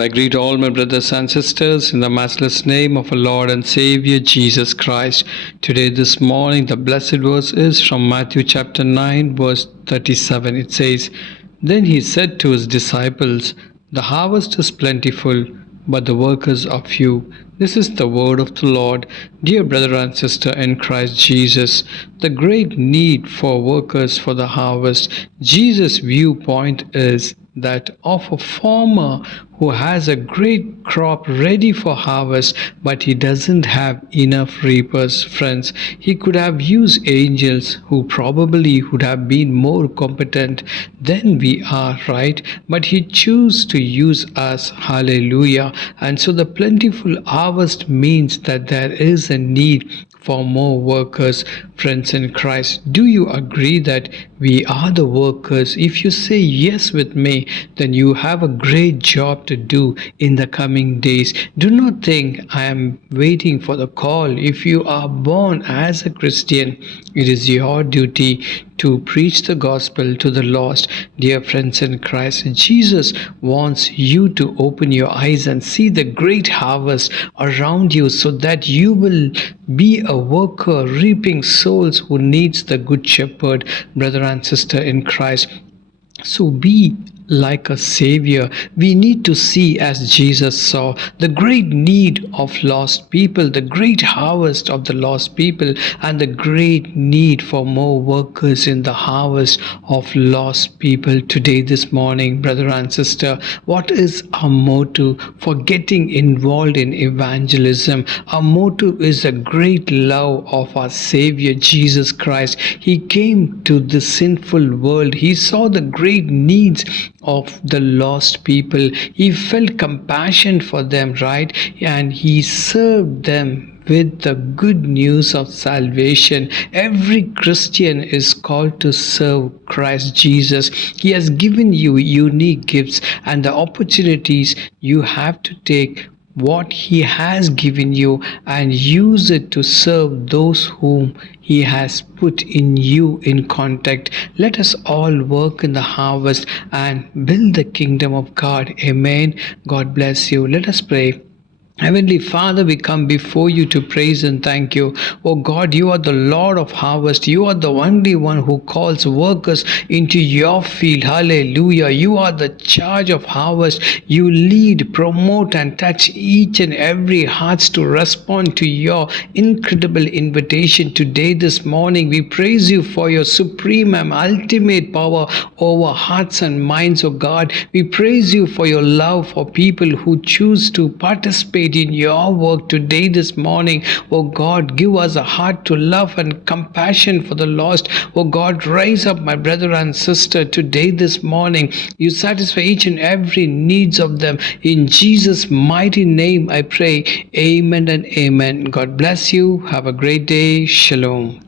I greet all my brothers and sisters in the matchless name of our Lord and Savior Jesus Christ. Today, this morning, the blessed verse is from Matthew chapter 9, verse 37. It says, "Then he said to his disciples, 'The harvest is plentiful, but the workers are few.'" This is the word of the Lord. Dear brother and sister in Christ Jesus, the great need for workers for the harvest. Jesus' viewpoint is that of a farmer who has a great crop ready for harvest, but he doesn't have enough reapers. Friends, he could have used angels who probably would have been more competent than we are, right? But he chose to use us. Hallelujah. And so the plentiful harvest means that there is a need for more workers. Friends in Christ, do you agree that we are the workers? If you say yes with me, then you have a great job to do in the coming days. Do not think I am waiting for the call. If you are born as a Christian, it is your duty to preach the gospel to the lost. Dear friends in Christ, Jesus wants you to open your eyes and see the great harvest around you so that you will be a worker reaping souls who needs the good shepherd, brother and sister in Christ. So be like a savior. We need to see as Jesus saw the great need of lost people, the great harvest of the lost people, and the great need for more workers in the harvest of lost people. Today, this morning, brother and sister, what is our motto for getting involved in evangelism? Our motto is the great love of our Savior Jesus Christ. He came to this sinful world. He saw the great needs of the lost people. He felt compassion for them, right? And he served them with the good news of salvation. Every Christian is called to serve Christ Jesus. He has given you unique gifts and the opportunities. You have to take what he has given you and use it to serve those whom he has put in you in contact. Let us all work in the harvest and build the kingdom of God. Amen. God bless you. Let us pray. Heavenly Father, we come before you to praise and thank you. Oh God, you are the Lord of harvest. You are the only one who calls workers into your field. Hallelujah. You are the charge of harvest. You lead, promote, and touch each and every hearts to respond to your incredible invitation today, this morning. We praise you for your supreme and ultimate power over hearts and minds, oh God. We praise you for your love for people who choose to participate in your work today, this morning. Oh God, give us a heart to love and compassion for the lost. Oh God, raise up my brother and sister today, this morning. You satisfy each and every needs of them. In Jesus' mighty name I pray. Amen and amen. God bless you. Have a great day. Shalom.